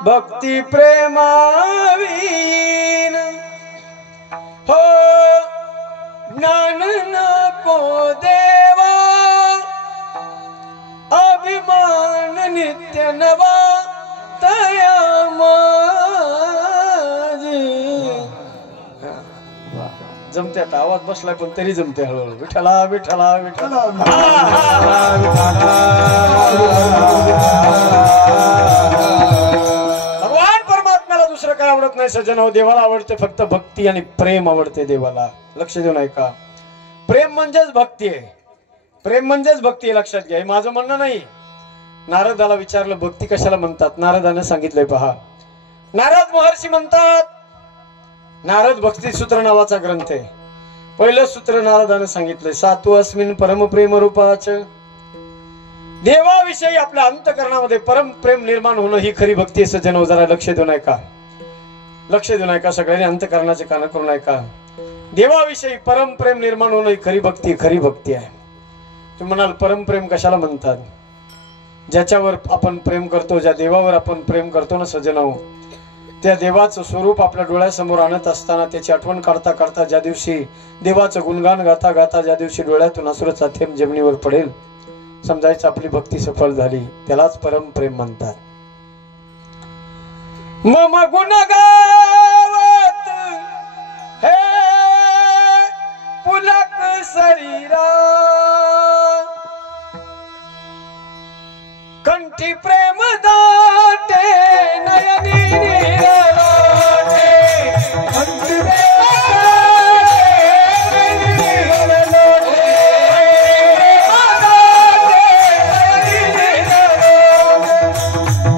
भक्ती प्रेमावीन हो ज्ञान नको देवा अभिमान नित्य नवा तया माझी जमते आता आवाज बसलाय पण तरी जमते हळूहळू विठ्ठला विठ्ठला विठ्ठला भगवान परमात्म्याला दुसरं काय आवडत नाही सज्जन हो देवाला आवडते फक्त भक्ती आणि प्रेम आवडते देवाला लक्ष देऊन ऐका प्रेम म्हणजेच भक्ती आहे प्रेम म्हणजेच भक्ती आहे लक्षात घ्या हे माझं म्हणणं नाही नारदाला विचारलं भक्ती कशाला म्हणतात नारदाने सांगितलंय पहा नारद महर्षी म्हणतात नारद भक्ती सूत्र नावाचा ग्रंथ आहे पहिलं सूत्र नारदाने सांगितलंय सातू अस्मिन परम प्रेम रूपाच देवाविषयी आपल्या अंतकरणामध्ये परम प्रेम निर्माण होणं ही खरी भक्ती आहे सज्जन जरा लक्ष देऊन ऐका सगळ्यांनी अंतकरणाचे कान करून ऐका देवाविषयी परम प्रेम निर्माण होणं ही खरी भक्ती आहे तुम्ही म्हणाल परम प्रेम कशाला म्हणतात ज्याच्यावर आपण प्रेम करतो ज्या देवावर आपण प्रेम करतो ना सज्जनाओ त्या देवाचं स्वरूप आपल्या डोळ्यासमोर आणत असताना त्याची आठवण काढता काढता ज्या दिवशी देवाचं गुणगान गाता गाता ज्या दिवशी डोळ्यातून अश्रूचा थेंब जमिनीवर पडेल समजायचं आपली भक्ती सफल झाली त्यालाच परम प्रेम म्हणतात मम गुण गावत हे पुलक शरीरा कंठी प्रेम दाटे नयनी निरलोटे कंठी प्रेम दाटे नयनी निरलोटे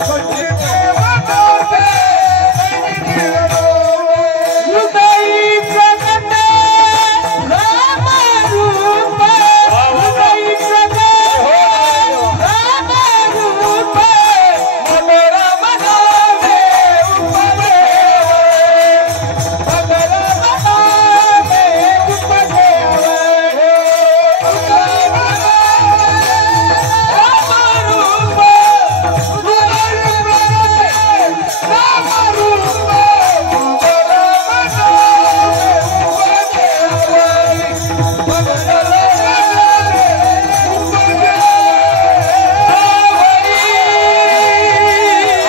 कंठी प्रेम दाटे नयनी निरलोटे हृदय प्रकट राम रूप हृदय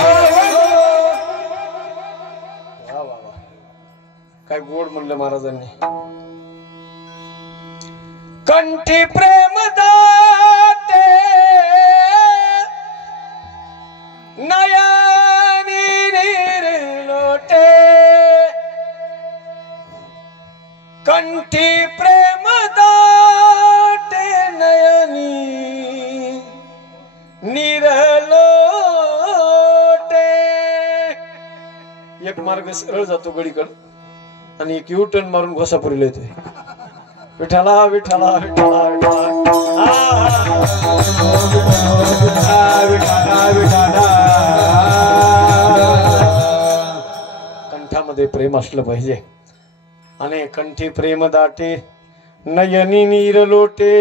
प्रकट काय गोड म्हणलं महाराजांनी कंठी प्रेम दाटे नयनी निर्लोटे कंठी प्रेम दाटे नयनी निर्लोटे एक मार्ग सरळ जातो गडीकडे आणि एक यू टर्न मारून घोसापुरीला येतोय विठ्ठला विठ्ठला विठ्ठला विठ्ठला कंठामध्ये प्रेम असलं पाहिजे आणि कंठी प्रेम दाटे नयनी नीर लोटे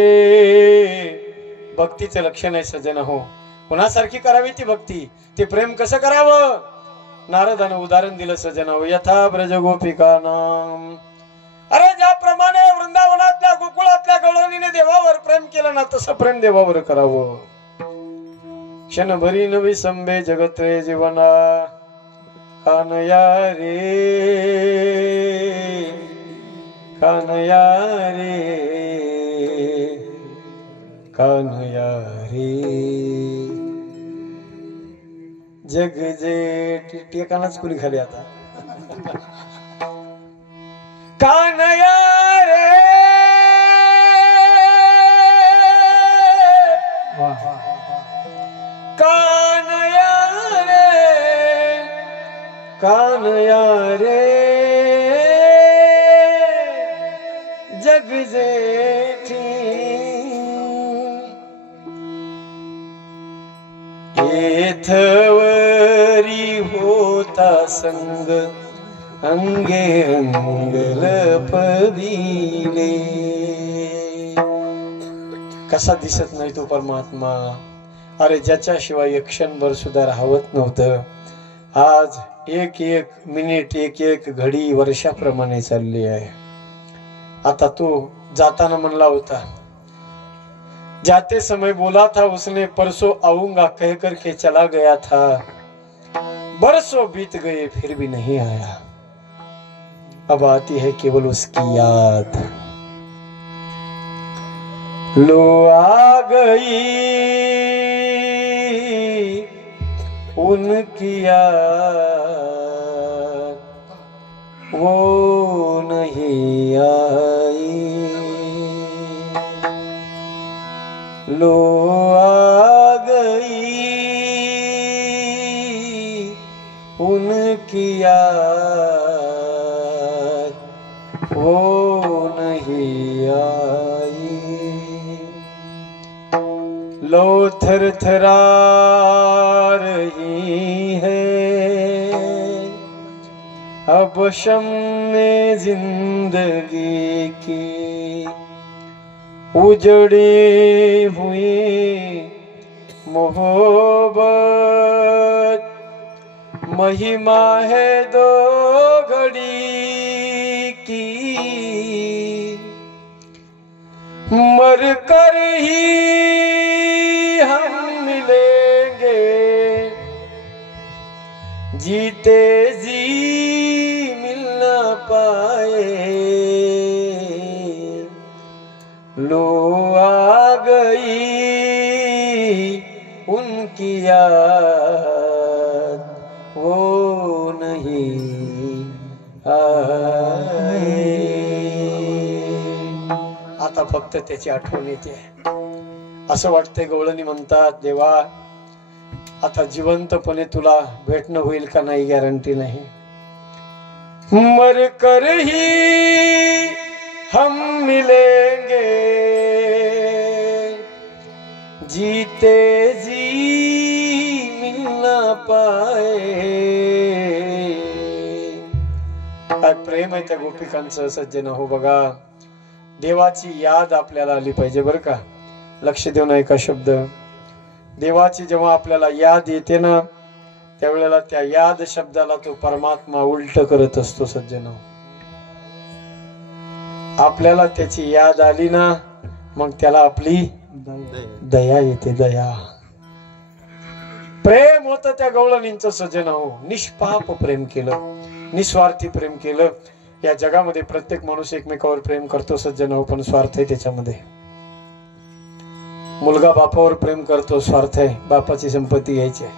भक्तीचं लक्षण आहे सज्जन हो कुणासारखी करावी ती भक्ती ते प्रेम कसं करावं नारदाने उदाहरण दिलं सज्जनाव यथा ब्रज गोपिकानाम अरे ज्याप्रमाणे वृंदावनातल्या गोकुळातल्या गवळणीने देवावर प्रेम केलं ना तसं प्रेम देवावर करावं क्षणभरी नवी संबे जगत रे जीवना कानया रे कानया रे कानया रे जग जे टेकानाच कुणी खाली आता कानया रे कानया रे कानया रे जग जेठी एथवरी होता संग अंगे अंगल पविले कसा दिसत नाही तो परमात्मा अरे ज्याच्याशिवाय एक क्षणभर सुद्धा राहत नव्हतं, आज एक एक मिनिट एक एक घडी वर्षाप्रमाणे चालली आहे. आता तो जाताना म्हणला होता, जाते समय बोला था उसने परसों आऊंगा कह करके चला गया था, बरसों बीत गए फिर भी नहीं आया, अब आती है केवल उसकी याद. लो आ गई उनकी याद, वो नहीं आई. लो आ गई उनकी याद, वो नहीं आई. लो थरथरा रही है अब शम्मे जिंदगी की, उजड़े हुए मोहब्बत, महिमा है दो घड़ी की, मर कर ही हम मिलेंगे, जीते जी मिल ना पाए. लो आ गई उनकी याद, वो नहीं आए. आता फक्त त्याची आठवण येते. असं वाटतंय गवळणी म्हणतात, देवा आता जिवंतपणे तुला भेटणं होईल का नाही गॅरंटी नाही. मर कर ही हम मिलेंगे, जीते जी मिल ना पाए. काय प्रेम आहे त्या गोपिकांचं सज्जन हो. बघा देवाची याद आपल्याला आली पाहिजे बरं का. लक्ष देऊन ऐका शब्द. देवाची जेव्हा आपल्याला याद येते ना, त्यावेळेला त्या याद शब्दाला तो परमात्मा उलट करत असतो सज्जन. आपल्याला त्याची याद आली ना, मग त्याला आपली दया येते. दया प्रेम होत त्या गवळणींचं सज्जन हो. निष्पाप प्रेम केलं, निस्वार्थी प्रेम केलं. या जगामध्ये प्रत्येक माणूस एकमेकावर प्रेम करतो सज्जन हो, पण स्वार्थ आहे त्याच्यामध्ये. मुलगा बापावर प्रेम करतो, स्वार्थ आहे, बापाची संपत्ती घ्यायची आहे.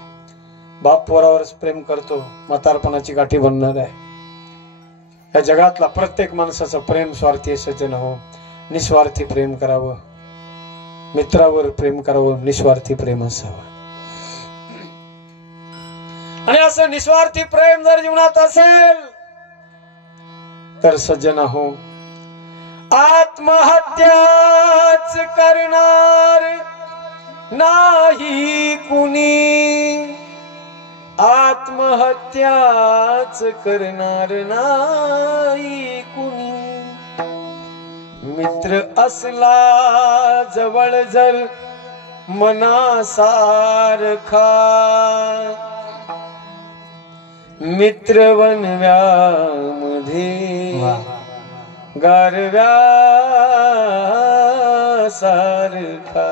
बाप पोरावर प्रेम करतो, म्हातारपणाची गाठी बनणार आहे. या जगातला प्रत्येक माणसाचं प्रेम स्वार्थी आहे सज्जन हो. निस्वार्थी प्रेम करावं, मित्रावर प्रेम करावं, निस्वार्थी प्रेम असावं. आणि असं निस्वार्थी प्रेम जर जीवनात असेल तर सज्जन हो, आत्महत्याच करणार नाही कुणी, आत्महत्याच करणार नाही कुणी. मित्र असला जवळ जर मनासारखा, मित्र वनव्यामध्ये गारव्या सारखा.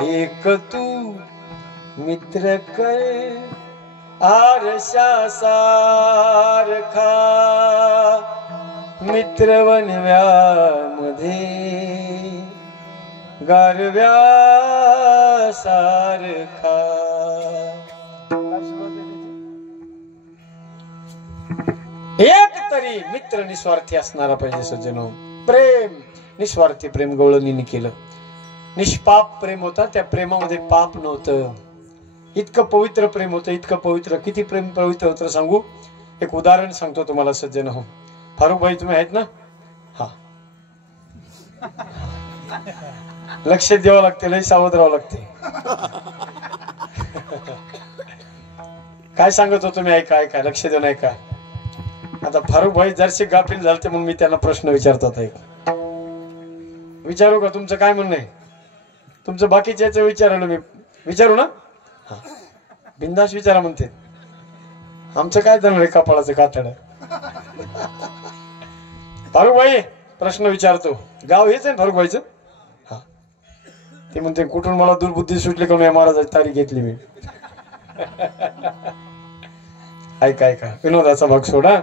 एक तू मित्र कर आरशा सारखा, मित्र वनव्यामध्ये गारव्या सारखा. एक तरी मित्र निस्वार्थी असणारा पाहिजे सज्जनो. प्रेम निस्वार्थी प्रेम गवळणींनी केलं. निष्पाप प्रेम होता, त्या प्रेमामध्ये पाप नव्हतं. इतकं पवित्र प्रेम होतं, इतकं पवित्र. किती प्रेम पवित्र होतं सांगू. एक उदाहरण सांगतो तुम्हाला सज्जन हो. फारुख भाई तुम्ही आहेत ना? हा, लक्ष द्यावं लागते, लई सावध राहावं लागते. काय सांगत होतो मी, ऐका ऐका, लक्ष देऊन ऐका. आता फारुख भाई जरसे गाफील झालते म्हणून मी त्यांना प्रश्न विचारतो. एक विचारू का? तुमचं काय म्हणणं आहे? तुमचं बाकीच्याच विचारलं मी, विचारू ना? हा, बिंदास विचारा म्हणते. आमचं काय जाणार रे कपाळाचं कातड. फारुख भाई प्रश्न विचारतो. गाव हेच आहे फारुख भाईचं? हा. ते म्हणते कुठून मला दुर्बुद्धी सुटली का नाही महाराजाची तारीख घेतली मी. ऐका ऐका, विनोदाचा भाग सोडा.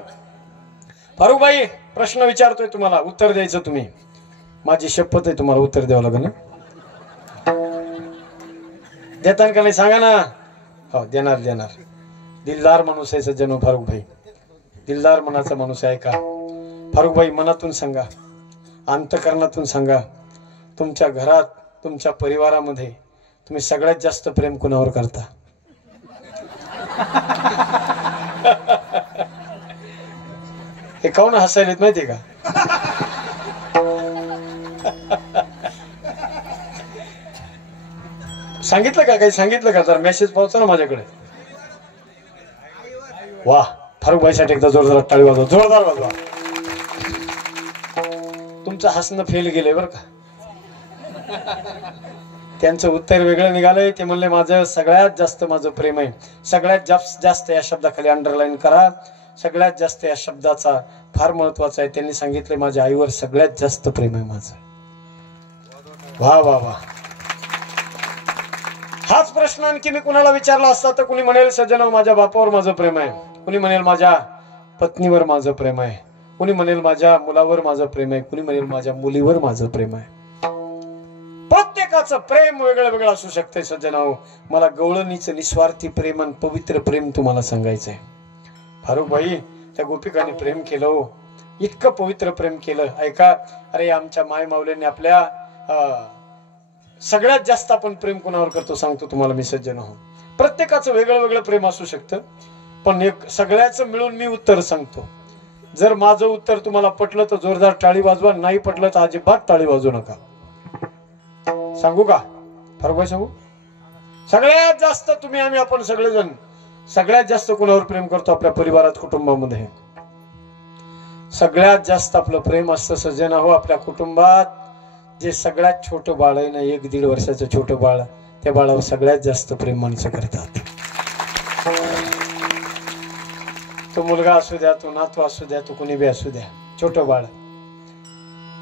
फारुख भाई प्रश्न विचारतोय तुम्हाला, उत्तर द्यायचं तुम्ही. माझी शपथ आहे तुम्हाला उत्तर द्यावं लागेल ना. देताना का नाही सांगा ना. हो देणार देणार. दिलदार माणूस आहे सज्जनो फारुख भाई, दिलदार मनाचा माणूस आहे. का फारुख भाई मनातून सांगा, अंतकरणातून सांगा. तुमच्या घरात तुमच्या परिवारामध्ये तुम्ही सगळ्यात जास्त प्रेम कुणावर करता? हे काऊन हसायलेत माहितीये का? सांगितलं का काही सांगितलं का? जर मेसेज पावचा ना माझ्याकडे. वा फारुख भाईसाठी एकदा जोरदार टाळी वाजवा, जोरदार वाजवा. तुमचं हसणं फेल गेलंय बरं का. त्यांचं उत्तर वेगळं निघालंय. ते म्हणले माझं सगळ्यात जास्त माझं प्रेम आहे. सगळ्यात जास्त या शब्दाखाली अंडरलाईन करा. सगळ्यात जास्त या शब्दाचा फार महत्वाचा आहे. त्यांनी सांगितले माझ्या आईवर सगळ्यात जास्त प्रेम आहे माझं. वा वा वा. हाच प्रश्न आणखी मी कुणाला विचारला असता तर कुणी म्हणेल सज्जन माझ्या बापावर माझं प्रेम आहे, कुणी म्हणेल माझ्या पत्नीवर माझं प्रेम आहे, कुणी म्हणेल माझ्या मुलावर माझं प्रेम आहे, कुणी म्हणेल माझ्या मुलीवर माझं प्रेम आहे. प्रत्येकाचं प्रेम वेगळं वेगळं असू शकतंय सज्जनाओ. मला गवळणीचं निस्वार्थी प्रेम आणि पवित्र प्रेम तुम्हाला सांगायचंय. फारुख भाई त्या गोपिकांनी प्रेम केलं हो, इतकं पवित्र प्रेम केलं. ऐका, अरे आमच्या माय माऊलीने आपल्या सगळ्यात जास्त आपण प्रेम कोणावर करतो सांगतो तुम्हाला मी सज्जन हो. प्रत्येकाचं वेगळं वेगळं प्रेम असू शकतं, पण एक सगळ्याचं मिळून मी उत्तर सांगतो. जर माझं उत्तर तुम्हाला पटलं तर जोरदार टाळी वाजवा, नाही पटलं तर अजिबात टाळी वाजवू नका. सांगू का फारुख भाई? सांगू. सगळ्यात जास्त तुम्ही आम्ही आपण सगळेजण सगळ्यात जास्त कोणावर प्रेम करतो? आपल्या परिवारात कुटुंबामध्ये सगळ्यात जास्त आपलं प्रेम असतं सज्जन हो आपल्या कुटुंबात. जे सगळ्यात छोटं बाळ आहे ना, 1-1.5 वर्षाचं छोटं बाळ, त्या बाळावर सगळ्यात जास्त प्रेम माणसं करतात. तो मुलगा असू द्या, तो नातू असू द्या, तो कुणी बी असू द्या, छोटं बाळ.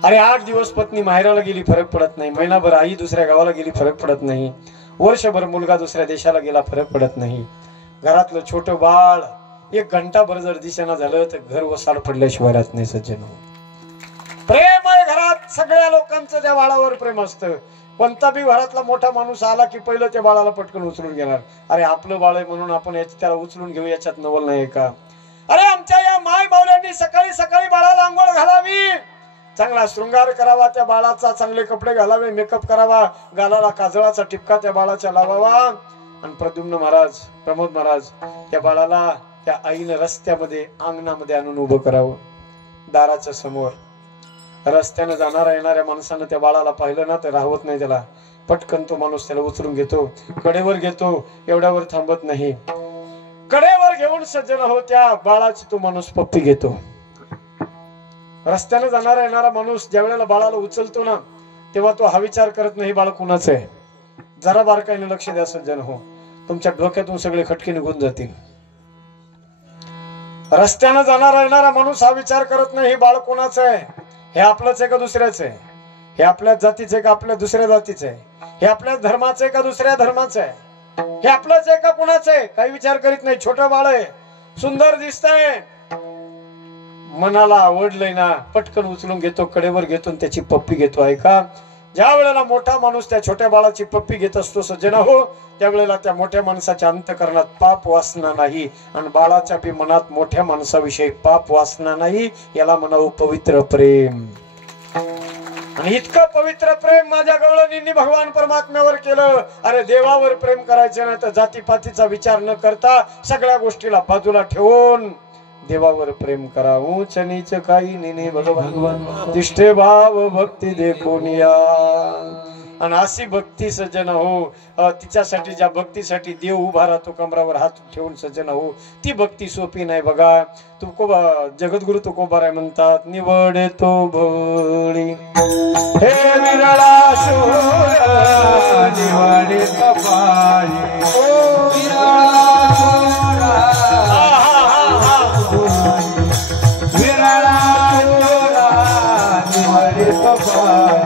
अरे 8 दिवस पत्नी माहेराला गेली फरक पडत नाही, महिनाभर आई दुसऱ्या गावाला गेली फरक पडत नाही, वर्षभर मुलगा दुसऱ्या देशाला गेला फरक पडत नाही. घरातलं छोटं बाळ 1 घंटाभर जर दिसेना झालं तर घर वसाड पडल्याशिवाय राहत नाही सज्जन. प्रेम आहे घरात. सगळ्या लोकांचं त्या बाळावर प्रेम असतं. कोणता बी घरातला मोठा माणूस आला की पहिलं त्या बाळाला पटकन उचलून घेणार. अरे आपलं बाळ आहे म्हणून आपण त्याला उचलून घेऊ, याच्यात नवल नाही का? अरे आमच्या या माय बावल्यांनी सकाळी सकाळी बाळाला आंघोळ घालावी, चांगला शृंगार करावा त्या बाळाचा, चांगले कपडे घालावे, मेकअप करावा, गालाला काजळाचा टिपका त्या बाळाच्या लावावा. आणि प्रद्युम्न महाराज, प्रमोद महाराज त्या बाळाला त्या आईनं रस्त्यामध्ये अंगणामध्ये आणून उभं करावं. दाराच्या समोर रस्त्यानं जाणाऱ्या येणाऱ्या माणसानं त्या बाळाला पाहिलं ना तर राहत नाही त्याला. पटकन तो माणूस त्याला उचलून घेतो, कडेवर घेतो, एवढ्यावर थांबत नाही. कडेवर घेऊन सज्जन हो त्या बाळाची तो माणूस पप्पी घेतो. रस्त्यानं जाणारा येणारा माणूस ज्या वेळेला बाळाला उचलतो ना तेव्हा तो हा विचार करत नाही बाळ कुणाचं आहे. जरा बारकाईने लक्ष द्या सज्जन हो, तुमच्या डोक्यातून सगळे खटके निघून जातील. रस्त्यानं जाणारा येणारा माणूस हा विचार करत नाही हे बाळ कोणाचं आहे, हे आपलंच आहे का दुसऱ्याच आहे, हे आपल्याच जातीचं आहे का आपल्या दुसऱ्या जातीचं आहे, हे आपल्याच धर्माचं आहे का दुसऱ्या धर्माचं आहे, हे आपलंच आहे का कुणाचं आहे, काही विचार करीत नाही. छोटं बाळ आहे, सुंदर दिसतंय, मनाला आवडलंय ना पटकन उचलून घेतो, कडेवर घेतो, त्याची पप्पी घेतो. ऐका, ज्या वेळेला मोठा माणूस त्या छोट्या बाळाची पप्पी घेत असतो सज्जना हो, त्यावेळेला त्या मोठ्या माणसाच्या अंतकरणात पाप वासना नाही आणि बाळाच्या बी मनात मोठ्या माणसाविषयी पाप वासना नाही. याला म्हणावं पवित्र प्रेम. आणि इतकं पवित्र प्रेम माझ्या गवळणींनी भगवान परमात्म्यावर केलं. अरे देवावर प्रेम करायचं नाही तर जातीपातीचा विचार न करता सगळ्या गोष्टीला बाजूला ठेवून देवावर प्रेम करा. उंच नीच काही नेने भगवान तिष्ठे भाव भक्ती देखोनिया. आणि अशी भक्ती सज्जन हो, तिच्यासाठी ज्या भक्तीसाठी देव उभा राहतो कमरावर हात ठेवून सज्जन हो, ती भक्ती सोपी नाही बघा. तुकोबा जगद्गुरु तुकोबाराय म्हणतात, निवडे तो भोळी हे विरळा शूर निवडे तो पाळी विरळा निवडे तो पाळी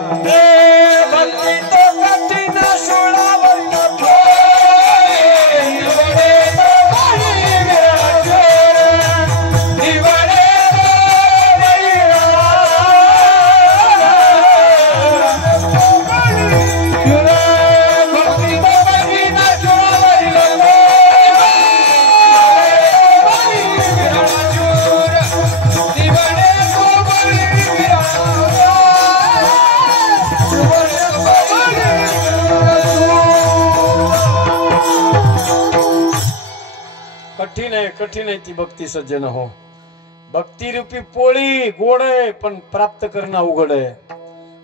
कठीण आहे ती भक्ती सज्जन हो. भक्ती रूपी पोळी गोड आहे पण प्राप्त करणं अवघड आहे.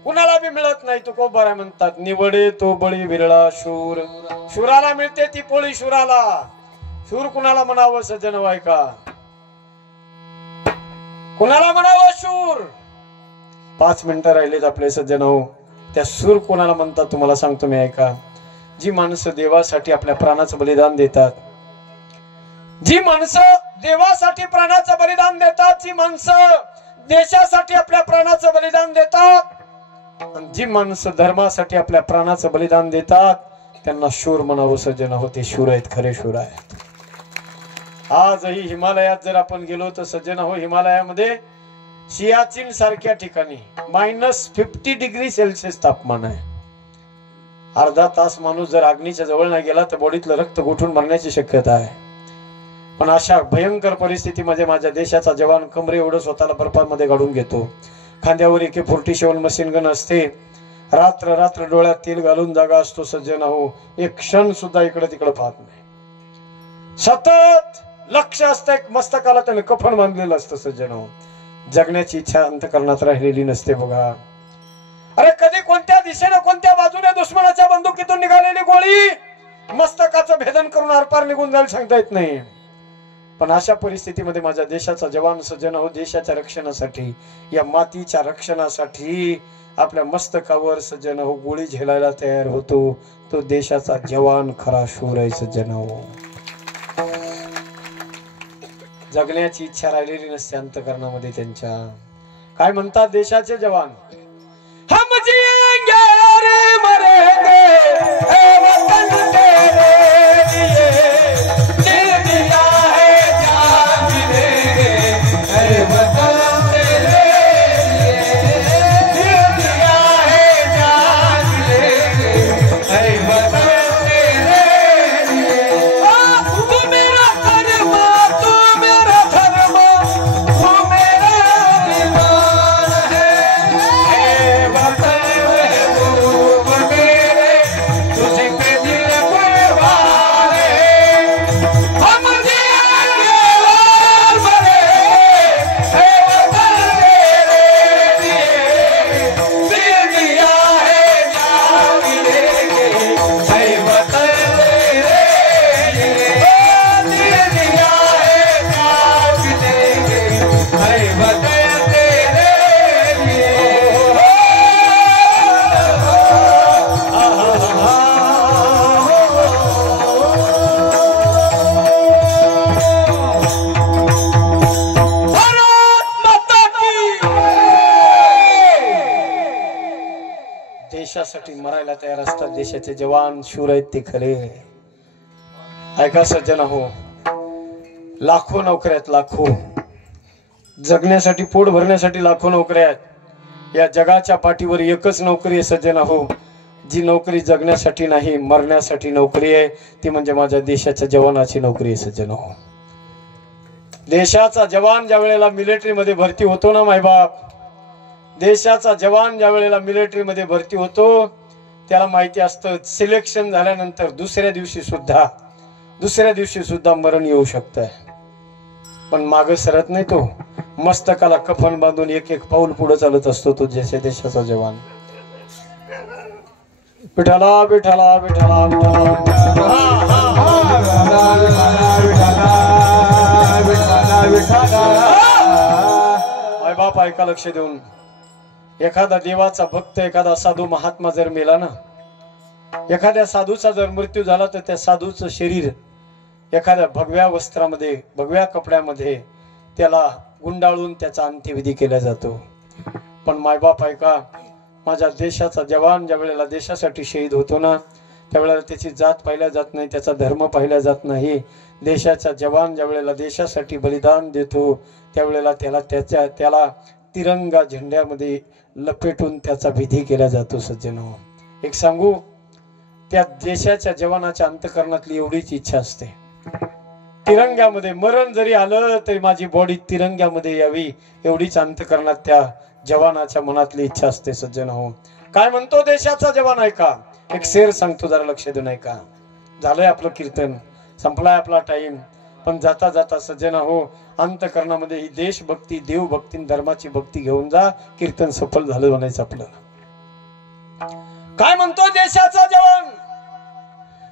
कुणाला बी मिळत नाही. तुकोबाराय म्हणतात, निवडे तो बळी विरळा शूर. शूराला मिळते ती पोळी शूराला. शूर कुणाला म्हणावं सज्जन हो ऐका, कुणाला म्हणावं शूर. 5 मिनिटं राहिलेत आपले सज्जन हो. त्या शूर कोणाला म्हणतात तुम्हाला सांगतो मी ऐका. जी माणसं देवासाठी आपल्या प्राणाचं बलिदान देतात, जी माणसं देवासाठी प्राणाचं बलिदान देतात, जी माणसं देशासाठी आपल्या प्राणाचं बलिदान देतात, जी माणसं धर्मासाठी आपल्या प्राणाचं बलिदान देतात, त्यांना शूर म्हणावं सज्जन हो. ते शूर आहेत, खरे शूर आहेत. आजही हिमालयात जर आपण गेलो तर सज्जन हो, हिमालयामध्ये सियाचीन सारख्या ठिकाणी -50 डिग्री सेल्सिअस तापमान आहे. अर्धा तास माणूस जर अग्नीच्या जवळ नाही गेला तर बॉडीतलं रक्त गोठून मरण्याची शक्यता आहे. पण अशा भयंकर परिस्थितीमध्ये माझ्या देशाचा जवान कमरे एवढं स्वतःला बर्फामध्ये गाडून घेतो. खांद्यावर AK-47 मशीन गन असते. रात्र रात्र डोळ्यात तेल घालून जागा असतो सज्जन हो. एक क्षण सुद्धा इकडे तिकडे पाहत नाही. सतत लक्ष असतं. एक मस्तकाला त्याने कफन बांधलेलं असतं सज्जन हो. जगण्याची इच्छा अंतकरणात राहिलेली नसते बघा. अरे कधी कोणत्या दिशेने कोणत्या बाजूने दुश्मनाच्या बंदुकीतून निघालेली गोळी मस्तकाचं भेदन करून आरपार निघून जाईल सांगता येत नाही. पण अशा परिस्थितीमध्ये माझ्या देशाचा जवान सज्जन हो, देशाच्या रक्षणासाठी, या मातीच्या रक्षणासाठी आपल्या मस्तकावर सज्जन हो गोळी झेलायला तयार होतो. तो देशाचा जवान खरा शूर आहे सज्जन हो. जगण्याची इच्छा राहिलेली नसते अंतकरणामध्ये त्यांच्या. काय म्हणतात देशाचे जवान, हम जिएंगे रे मरेंगे ए वतन तेरे लिए, दिल दिया है जान देंगे ए वतन तेरे लिए, दिल दिया है जान देंगे ए वतन तेरे लिए. तू मेरा कर्म, तू मेरा धर्म, तू मेरा ईमान है. ए वतन महबूब मेरे, तुझे पे दिल कुर्बान है. हम जिएंगे और मरेंगे ए वतन तेरे लिए, दिल दिया है जान देंगे ए वतन तेरे लिए, दिल दिया है जान देंगे ए वतन तेरे लिए. भारत माता की. देशासाठी मरायला तयार असतात देशाचे जवान. शूर आहेत ते खरे. ऐका सज्जन हो, लाखो नोकऱ्या आहेत, लाखो. जगण्यासाठी पोट भरण्यासाठी लाखो नोकऱ्या आहेत. या जगाच्या पाठीवर एकच नोकरी आहे सज्जन हो, जी नोकरी जगण्यासाठी नाही मरण्यासाठी नोकरी आहे. ती म्हणजे माझ्या देशाच्या जवानाची नोकरी आहे सज्जन हो. देशाचा जवान ज्या वेळेला मिलिटरीमध्ये भरती होतो ना मायबाप, देशाचा जवान ज्या वेळेला मिलिटरीमध्ये भरती होतो त्याला माहिती असतं सिलेक्शन झाल्यानंतर दुसऱ्या दिवशी सुद्धा मरण येऊ शकतं. पण मागे सरत नाही तो. मस्तकाला कफन बांधून एक एक पाऊल पुढे चालत असतो तो देशाचा जवान. विठला विठला विठला माय बाप ऐका लक्ष देऊन. एखादा देवाचा भक्त एखादा साधू महात्मा जर मेला ना, एखाद्या साधूचा जर मृत्यू झाला तर त्या साधूचं शरीर एखाद्या भगव्या वस्त्रामध्ये भगव्या कपड्यामध्ये त्याला गुंडाळून त्याचा अंत्यविधी केला जातो. पण मायबाप ऐका, माझ्या देशाचा जवान ज्या वेळेला देशासाठी शहीद होतो ना, त्यावेळेला त्याची जात पाहिल्या जात नाही, त्याचा धर्म पाहिला जात नाही. देशाचा जवान ज्या वेळेला देशासाठी बलिदान देतो त्यावेळेला त्याला तिरंगा झेंड्यामध्ये लपेटून त्याचा विधी केला जातो. सज्जनो, एक सांगू, त्या देशाच्या जवानाच्या अंतःकरणातली एवढीच इच्छा असते, तिरंग्यामध्ये मरण जरी आलं तरी माझी बॉडी तिरंग्यामध्ये यावी, एवढीच अंतःकरणात त्या जवानाच्या मनातली इच्छा असते. सज्जन हो, काय म्हणतो देशाचा जवान ऐका, एक शेर सांगतो, जरा लक्ष देऊन ऐका. झालंय आपलं कीर्तन, संपलाय आपला टाइम, पण जाता जाता सज्जन हो, अंतःकरणामध्ये ही देशभक्ती, देवभक्ती, धर्माची भक्ती घेऊन जा, कीर्तन सफल झालं म्हणायचं आपलं. काय म्हणतो देशाचा जवान,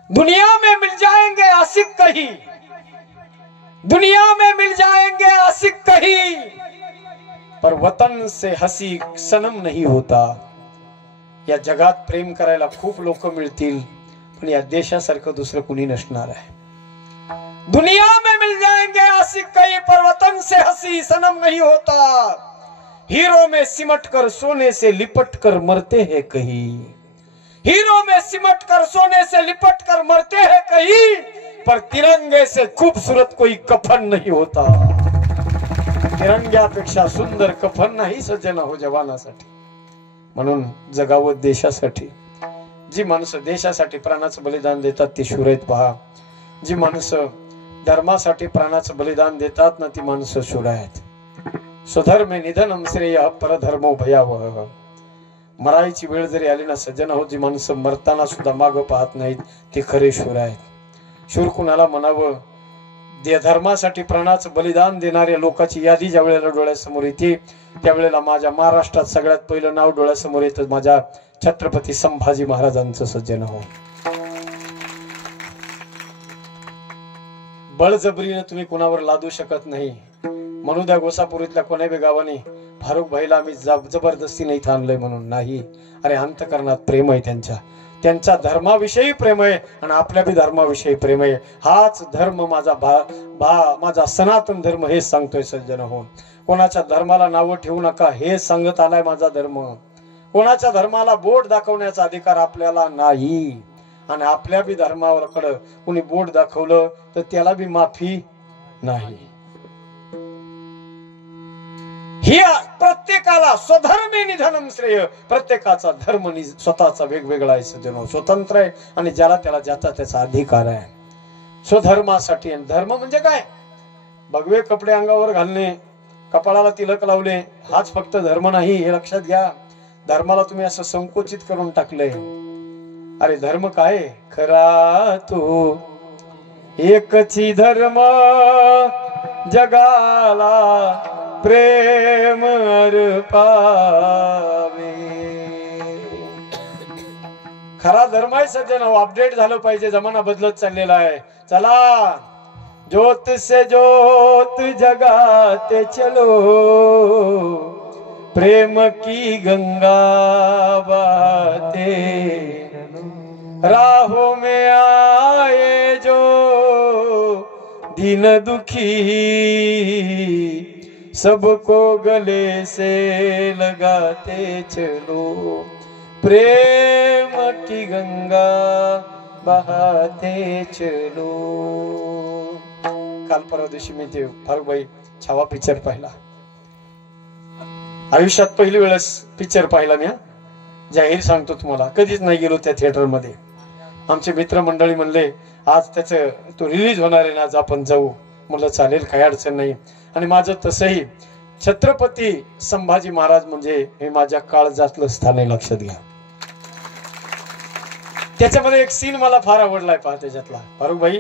दुनिया में मिल जाएंगे आशिक कहीं, दुनिया में मिल जाएंगे आशिक कहीं, पर वतन से हसी सनम नहीं होता. या जगात प्रेम करायला खूप लोक मिळतील, पण या देशासारखं दुसरं कुणी नसणार आहे. दुनिया में मिल जाएंगे आशिक कहीं, पर वतन से हसी सनम नहीं होता. हीरो में सिमट कर सोने से लिपट कर मरते हैं कहीं, हीरो में सिमट कर सोने से लिपट कर मरते हैं कहीं, पर तिरंगे से खूबसूरत कोई कफन नहीं होता. तिरंग्यापेक्षा सुंदर कफन नाही सज्जन हो जवानासाठी. म्हणून जगावं देशासाठी. जी माणसं देशासाठी प्राणाचं बलिदान देतात ती शूर आहेत पहा. जी माणसं धर्मासाठी प्राणाचं बलिदान देतात ना, ती माणसं शूर आहेत. स्वधर्मे निधनम श्रेय परधर्मो भयावह. मरायची वेळ जरी आली ना सज्जन हो, जी माणसं मरताना सुद्धा मागं पाहत नाहीत ते खरे शूर आहेत. शूर कुणाला म्हणावं, धर्मासाठी प्राणाचं बलिदान देणाऱ्या लोकांची यादी ज्या वेळेला डोळ्यासमोर येते त्यावेळेला माझ्या महाराष्ट्रात सगळ्यात पहिलं नाव डोळ्यासमोर येतं माझ्या छत्रपती संभाजी महाराजांचं. सज्जन हो, बळजबरीने तुम्ही कुणावर लादू शकत नाही. म्हणू द्या गोसापुरीतल्या कोण्या बी गावाने फारुक भाईला आम्ही जबरदस्तीने इथं आणलंय म्हणून नाही. अरे अंतःकरणात प्रेम आहे, त्यांच्या धर्माविषयी प्रेम आहे आणि आपल्या बी धर्माविषयी प्रेम आहे. हाच धर्म माझा माझा सनातन धर्म हे सांगतोय. सज्जन हो, कोणाच्या धर्माला नावं ठेवू नका हे सांगत आलाय माझा धर्म. कोणाच्या धर्माला बोट दाखवण्याचा अधिकार आपल्याला नाही, आणि आपल्या बी धर्माकडे कोणी बोट दाखवलं तर त्याला बी माफी नाही. ही प्रत्येकाला स्वधर्मे निधनम श्रेय. प्रत्येकाचा धर्म स्वतःचा वेगवेगळा आहे सज्जनो, स्वतंत्र आहे आणि ज्याला त्याला ज्याचा त्याचा अधिकार आहे स्वधर्मासाठी. धर्म म्हणजे काय? भगवे कपडे अंगावर घालणे, कपाळाला तिलक लावले, हाच फक्त धर्म नाही हे लक्षात घ्या. धर्माला तुम्ही असं संकुचित करून टाकलंय. अरे धर्म काय? खरा तो एकची धर्म जगाला प्रेम अर्पावे. खरा धर्म आहे सज्जन. अपडेट झालं पाहिजे, जमाना बदलत चाललेला आहे. चला, ज्योत से ज्योत जगाते चलो, प्रेम की गंगा बहते, राहों में आए जो दीन दुखी, सबको गले से लगाते चलो, प्रेम की गंगा बहाते चलो. काल परवा दिवशी मी ते फारुकभाई छावा पिक्चर पाहिला. आयुष्यात पहिली वेळेस पिक्चर पाहिला मी. जाहीर सांगतो तुम्हाला, कधीच नाही गेलो त्या थिएटर मध्ये. आमचे मित्रमंडळी म्हणले आज त्याचं तो रिलीज होणार आहे ना, आज आपण जाऊ. म्हणलं चालेल, काही अडचण नाही. आणि माझं तसंही छत्रपती संभाजी महाराज म्हणजे हे माझ्या काळजातलं स्थान आहे, लक्षात घ्या. त्याच्यामध्ये एक सीन मला फार आवडलाय पहा त्याच्यातला. फारुक भाई,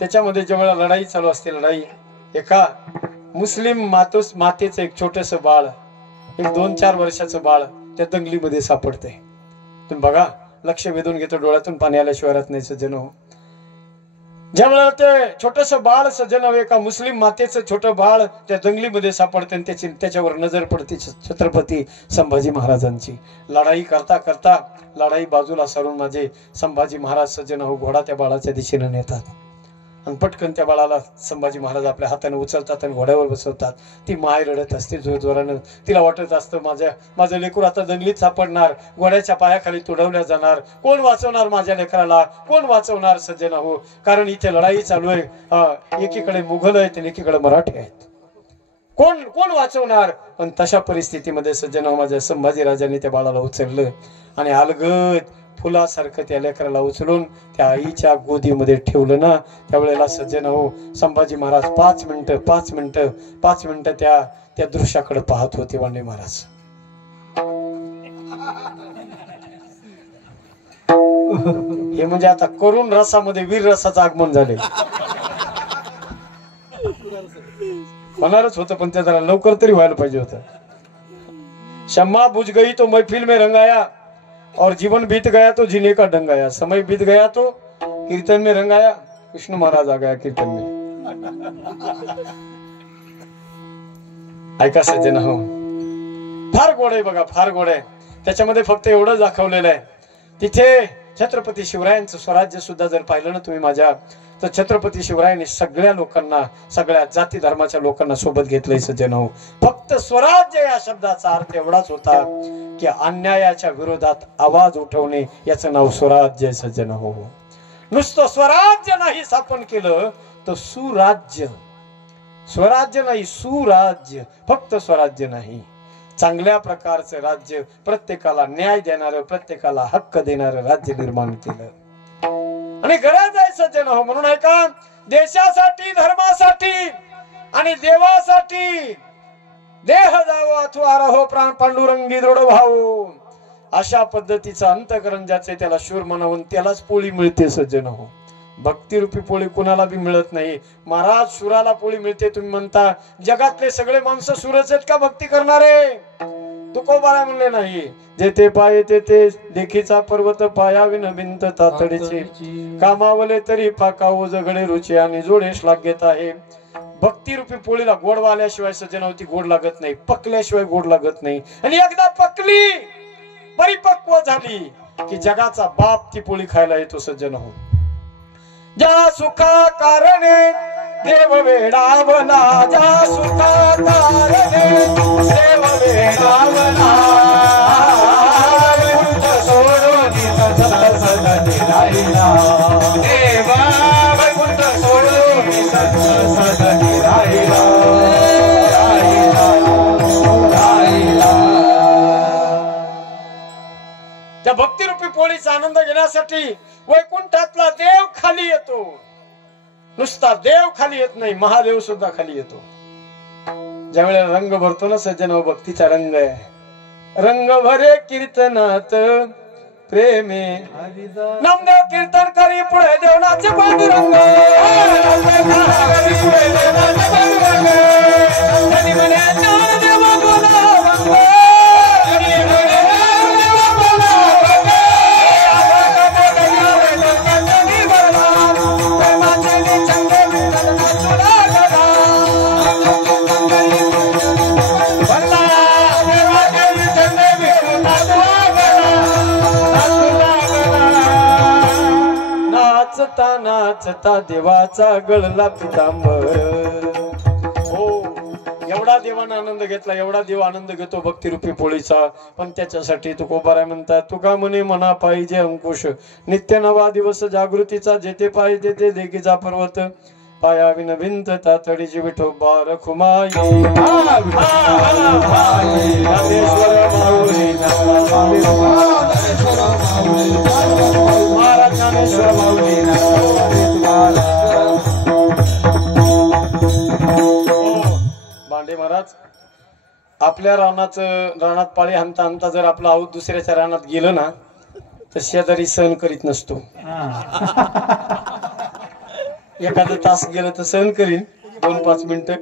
त्याच्यामध्ये जेव्हा लढाई चालू असते, लढाई, एका मुस्लिम मातेचं एक छोटस बाळ, एक 2-4 वर्षाचं बाळ त्या दंगलीमध्ये सापडते. तुम्ही बघा, लक्ष वेधून घेतो, डोळ्यातून पाणी आल्याशिवाय राहत नाही सज्जन हो. ज्यावेळेला ते छोटस बाळ सज्जन हो, एका मुस्लिम मातेचं छोटं बाळ त्या जंगलीमध्ये सापडते आणि त्याच्यावर नजर पडते छत्रपती संभाजी महाराजांची. लढाई करता करता लढाई बाजूला सारून माझे संभाजी महाराज सज्जन हो घोडा त्या बाळाच्या दिशेने नेतात आणि पटकन त्या बाळाला संभाजी महाराज आपल्या हाताने उचलतात आणि घोड्यावर बसवतात. ती माय रडत असते जोर जोरानं. तिला वाटत असतं माझं लेकूर आता जंगलीत सापडणार, घोड्याच्या पायाखाली तुडवल्या जाणार. कोण वाचवणार माझ्या लेकराला, कोण वाचवणार सज्जन हो. कारण इथे लढाई चालू आहे, एकीकडे मुघल आहेत आणि एकीकडे मराठी आहेत. कोण कोण वाचवणार. पण तशा परिस्थितीमध्ये सज्जन हो माझ्या संभाजी राजांनी त्या बाळाला उचललं आणि अलगद फुलासारखं त्या लेकराला उचलून त्या आईच्या गोदीमध्ये ठेवलं ना. त्यावेळेला सज्जन हो संभाजी महाराज 5 मिनिटं त्या दृश्याकडे पाहत होते. वांडे महाराज हे म्हणजे आता करून रसामध्ये वीर रसाचं आगमन झाले. होणारच होतं पण ते जरा लवकर तरी व्हायला पाहिजे होतं. शम्मा बुझ गई तो महफिल में रंगाया और जीवन बीत गया तो जीने का ढंग आया. समय बीत गया तो कीर्तन में रंग आया. विष्णु महाराज आ गया कीर्तन में. ऐका सज्जन हो, फार गोड आहे बघा, फार गोड आहे. त्याच्यामध्ये फक्त एवढं दाखवलेलं आहे तिथे छत्रपती शिवरायांचं स्वराज्य सुद्धा जर पाहिलं ना तुम्ही माझ्या, तर छत्रपती शिवरायांनी सगळ्या लोकांना, सगळ्या जाती धर्माच्या लोकांना सोबत घेतलंय सज्जन हो. फक्त स्वराज्य या शब्दाचा अर्थ एवढाच होता की अन्यायाच्या विरोधात आवाज उठवणे, याचं नाव स्वराज्य सज्जन हो. नुसतं स्वराज्य नाही स्थापन केलं तर सुराज्य. स्वराज्य नाही सुराज्य, फक्त स्वराज्य नाही, चांगल्या प्रकारचं राज्य, प्रत्येकाला न्याय देणारं, प्रत्येकाला हक्क देणारं राज्य निर्माण केलं. आणि गरज आहे सज्जन हो. म्हणून ऐका, देशासाठी, धर्मासाठी आणि देवासाठी देह जावो अथवा रहो प्राण पांडुरंगी दृढ भाऊ, अशा पद्धतीचं अंतकरण ज्याचे त्याला शूर म्हणावून त्यालाच पोळी मिळते सज्जन हो. भक्तिरूपी पोळी कुणाला बी मिळत नाही. महाराज शूराला पोळी मिळते. तुम्ही म्हणता जगातले सगळे माणसं सूरच आहेत का भक्ती करणारे? तुकोबारा म्हणले नाही, जेथे पाये तेथे देखीचा पर्वत पायाविन भिंत तातडीचे, कामावले तरी पाका ओजगडे रुची आणि जोडे श्लाघ्यत आहे. भक्ती रूपी पोळीला गोड वाल्याशिवाय सज्जन होती गोड लागत नाही, पकल्याशिवाय गोड लागत नाही. आणि एकदा पकली, परिपक्व झाली की जगाचा बाप ती पोळी खायला येतो सज्जन हो. ज्या सुखा कारणे देव वेडावला, ज्या सुखा कारणे देव वेडावला, वैकुंठ सोडून सदसदनी राहिला, देवा वैकुंठ सोडून सदसदनी राहिला, राहिला, राहिला. त्या भक्तिरूपी पोळीचा आनंद घेण्यासाठी वैकुंठातला देव खाली येतो. नुसता देव खाली येत नाही, महादेव सुद्धा खाली येतो. ज्या वेळेला रंग भरतो ना सज्जन, भक्तीचा रंग आहे. रंग भरे कीर्तनात प्रेमे नामदेव कीर्तन करी पुढे देवनाचे पांडुरंग, नाचता देवाचा गळला पितांबर. हो, एवढा देवानं आनंद घेतला, एवढा देव आनंद घेतो भक्तिरूपी पोळीचा. पण त्याच्यासाठी तुकोबाराय म्हणतात, तुका म्हणे मना पाहिजे अंकुश, नित्य नवा दिवस जागृतीचा, जेथे पाहिजे ते देखीचा पर्वत, पायाविन भिंत तातडीची विठोबा रखुमाई. भांडे महाराज, आपल्या रानात पाळी हाणता हाणता जर आपलं आऊत दुसऱ्याच्या रानात गेलं ना तर शेजारी सहन करीत नसतो. एखादा तास गेलं तर सहन करीन, 2-5 मिनिटं.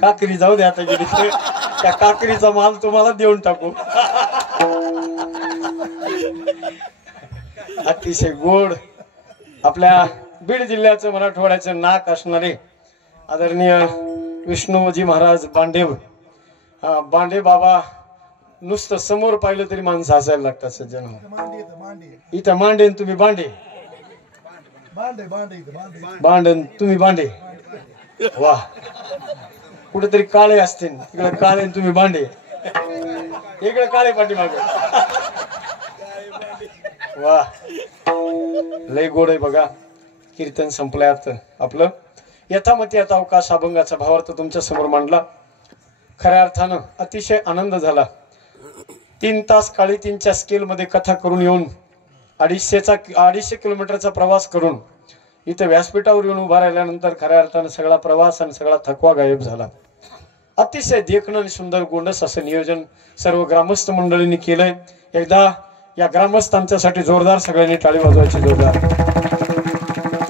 काकरी जाऊ दे आता गेली, त्या काकरीचा माल तुम्हाला देऊन टाकू. अतिशय गोड आपल्या बीड जिल्ह्याचं मराठवाड्याचं नाक असणारे आदरणीय विष्णूजी महाराज बांडेव. बांडे बाबा नुसतं समोर पाहिलं तरी माणसं हसायला लागतात सज्जन. इथं मांडे तुम्ही बांडे, बांडन तुम्ही बांडे. वा, कुठेतरी काळे असतील तिकडे काळे तुम्ही बांडे, इकडे काळे पाठी मागे. वा, लय गोड आहे बघा. कीर्तन संपलंय आपलं. यथामती आता अवकाश अभंगाचा भावार्थ तुमच्या समोर मांडला. खऱ्या अर्थानं अतिशय आनंद झाला. 3 तास काळी 3च्या स्केल मध्ये कथा करून येऊन 250 किलोमीटरचा प्रवास करून इथे व्यासपीठावर येऊन उभा राहिल्यानंतर खऱ्या अर्थानं सगळा प्रवास आणि सगळा थकवा गायब झाला. अतिशय देखणं आणि सुंदर गोंडस असं नियोजन सर्व ग्रामस्थ मंडळींनी केलंय. एकदा या ग्रामस्थांच्यासाठी जोरदार सगळ्यांनी टाळी वाजवायची. जोरदार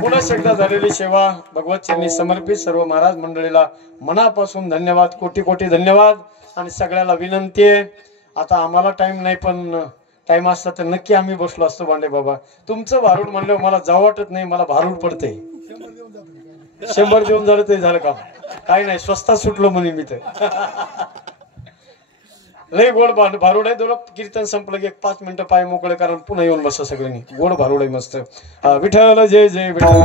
पुन्हा एकदा झालेली सेवा भगवत चरणी समर्पित सर्व महाराज मंडळीला मनापासून धन्यवाद, कोटी कोटी धन्यवाद. आणि सगळ्याला विनंती आहे, आता आम्हाला टाइम नाही पण टाइम असता तर नक्की आम्ही बसलो असतो. बांडे बाबा तुमचं भारूड म्हणल्यावर मला जाऊ वाटत नाही, मला भारूड पडते. 100 देऊन झालं ते झालं का? काही नाही, स्वस्तात सुटलो म्हणे मी तर. लय गोड भारूड आहे. दोन कीर्तन संपलं की 5 मिनिटं पाय मोकळे कारण पुन्हा येऊन बसा सगळ्यांनी. गोड भारूड आहे मस्त. विठ्ठल जय जय विठ्ठल.